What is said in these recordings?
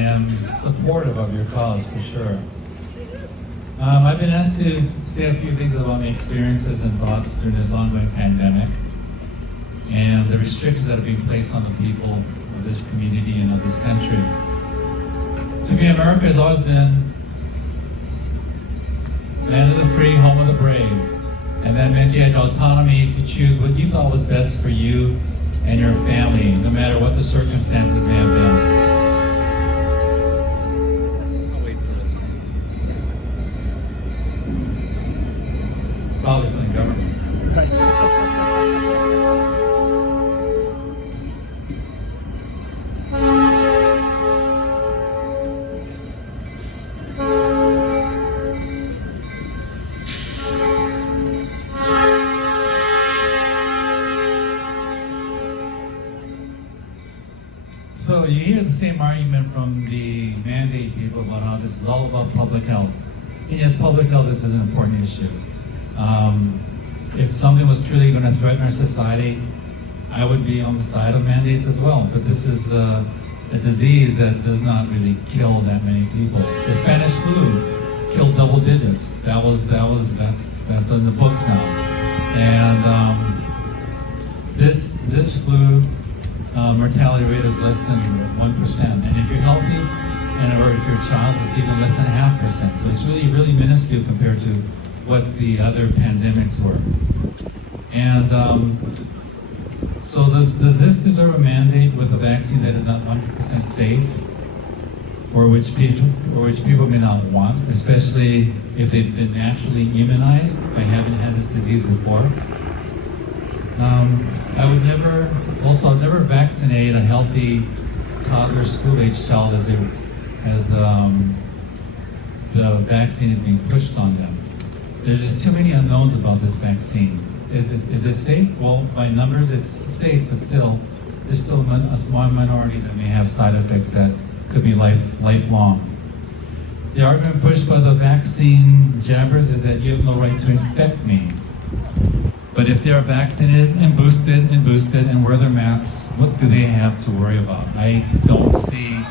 I am supportive of your cause for sure. I've been asked to say a few things about my experiences and thoughts during this ongoing pandemic and the restrictions that are being placed on the people of this community and of this country. To me, America has always been land of the free, home of the brave. And that meant you had autonomy to choose what you thought was best for you and your family, no matter what the circumstances may have been. Probably from the government. Right. So you hear the same argument from the mandate people about how this is all about public health. And yes, public health is an important issue. If something was truly going to threaten our society, I would be on the side of mandates as well. But this is a disease that does not really kill that many people. The Spanish flu killed double digits. That's in the books now. And this flu mortality rate is less than 1%. And if you're healthy, or if you're a child, it's even less than 0.5%. So it's really minuscule compared to what the other pandemics were. And so does this deserve a mandate with a vaccine that is not 100% safe, or which people may not want, especially if they've been naturally immunized by having had this disease before? I would never vaccinate a healthy toddler school-age child as the vaccine is being pushed on them. There's just too many unknowns about this vaccine. Is it safe? Well, by numbers, it's safe, but still, there's still a small minority that may have side effects that could be lifelong. The argument pushed by the vaccine jabbers is that you have no right to infect me. But if they are vaccinated and boosted and wear their masks, what do they have to worry about? I don't see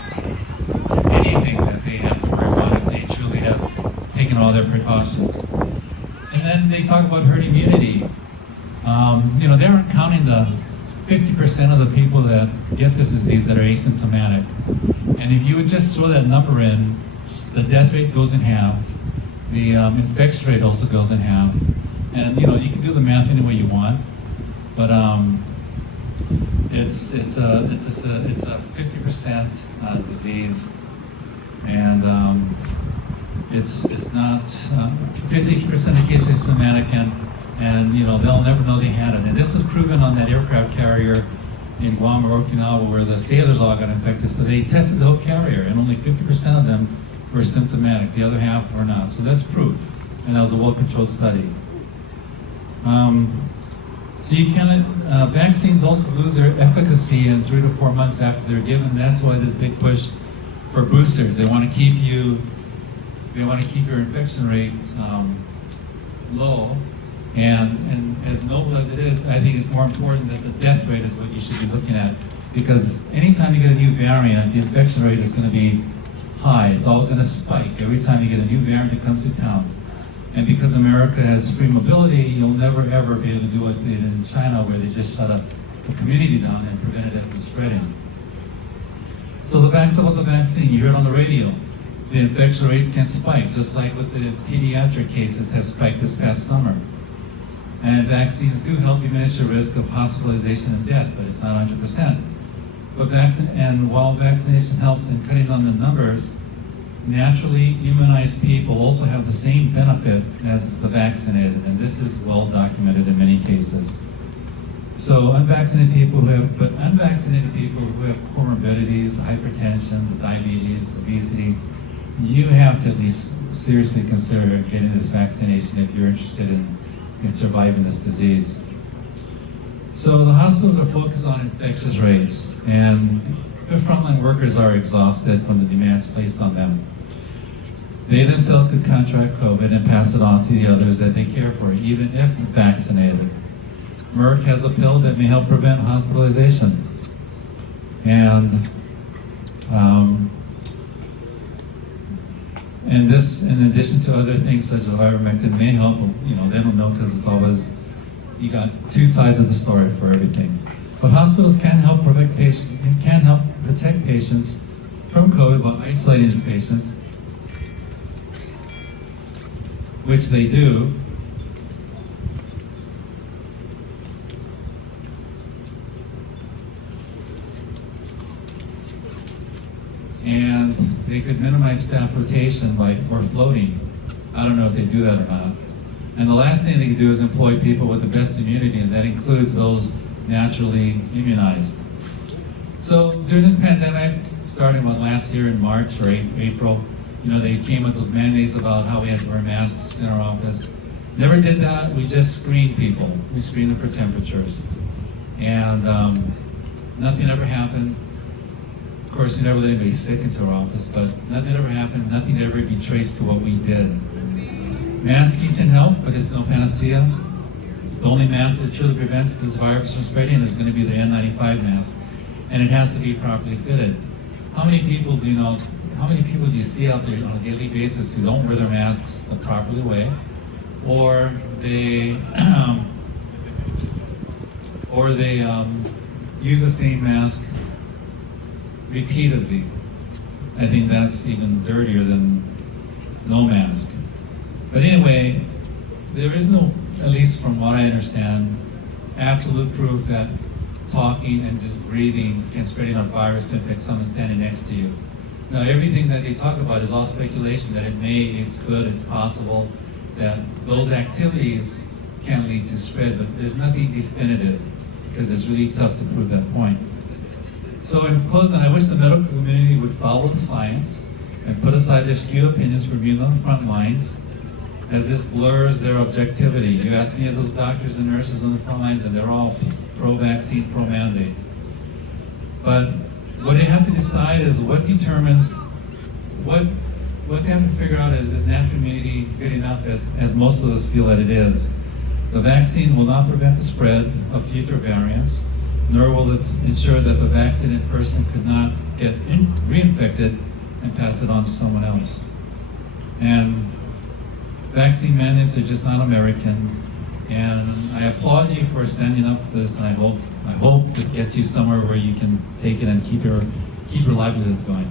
anything that they have to worry about if they truly have taken all their precautions. And then they talk about herd immunity. They aren't counting the 50% of the people that get this disease that are asymptomatic. And if you would just throw that number in, the death rate goes in half. The infection rate also goes in half. And you can do the math any way you want, but it's a 50% disease, and it's not 50% of cases are symptomatic, and they'll never know they had it. And this is proven on that aircraft carrier in Guam or Okinawa where the sailors all got infected. So they tested the whole carrier, and only 50% of them were symptomatic. The other half were not. So that's proof, and that was a well-controlled study. So you cannot, vaccines also lose their efficacy in 3 to 4 months after they're given. That's why this big push for boosters. They want to keep your infection rate low. And as noble as it is, I think it's more important that the death rate is what you should be looking at. Because anytime you get a new variant, the infection rate is going to be high. It's always going to spike every time you get a new variant that comes to town. And because America has free mobility, you'll never ever be able to do what they did in China, where they just shut up the community down and prevented it from spreading. So the facts about the vaccine, you heard on the radio, the infection rates can spike, just like what the pediatric cases have spiked this past summer. And vaccines do help diminish the risk of hospitalization and death, but it's not 100%. While vaccination helps in cutting down the numbers, naturally immunized people also have the same benefit as the vaccinated, and this is well documented in many cases. So unvaccinated people who have comorbidities, the hypertension, the diabetes, obesity, you have to at least seriously consider getting this vaccination if you're interested in surviving this disease. So the hospitals are focused on infectious rates, and their frontline workers are exhausted from the demands placed on them. They themselves could contract COVID and pass it on to the others that they care for, even if vaccinated. Merck has a pill that may help prevent hospitalization. And And this, in addition to other things such as ivermectin, may help. You know, they don't know because it's always, you got two sides of the story for everything. But hospitals can help protect patients from COVID by isolating these patients, which they do. And they could minimize staff rotation or floating. I don't know if they do that or not. And the last thing they could do is employ people with the best immunity, and that includes those naturally immunized. So during this pandemic, starting about last year in March or April, you know, they came with those mandates about how we had to wear masks in our office. Never did that. We just screened people. We screened them for temperatures. And nothing ever happened. Of course, we never let anybody sick into our office, but nothing ever happened. Nothing ever be traced to what we did. Masking can help, but it's no panacea. The only mask that truly prevents this virus from spreading is going to be the N95 mask, and it has to be properly fitted. How many people do you know? How many people do you see out there on a daily basis who don't wear their masks the properly way, or they use the same mask repeatedly? I think that's even dirtier than no mask. But anyway, there is no, at least from what I understand, absolute proof that talking and just breathing can spread enough virus to infect someone standing next to you. Now, everything that they talk about is all speculation, that it may, it's good, it's possible, that those activities can lead to spread, but there's nothing definitive, because it's really tough to prove that point. So in closing, I wish the medical community would follow the science and put aside their skewed opinions for being on the front lines, as this blurs their objectivity. You ask any of those doctors and nurses on the front lines, and they're all pro-vaccine, pro-mandate. But what they have to decide is what determines, what they have to figure out is natural immunity good enough as most of us feel that it is. The vaccine will not prevent the spread of future variants, nor will it ensure that the vaccinated person could not get reinfected and pass it on to someone else. And vaccine mandates are just not American. And I applaud you for standing up for this, and I hope this gets you somewhere where you can take it and keep your livelihoods going.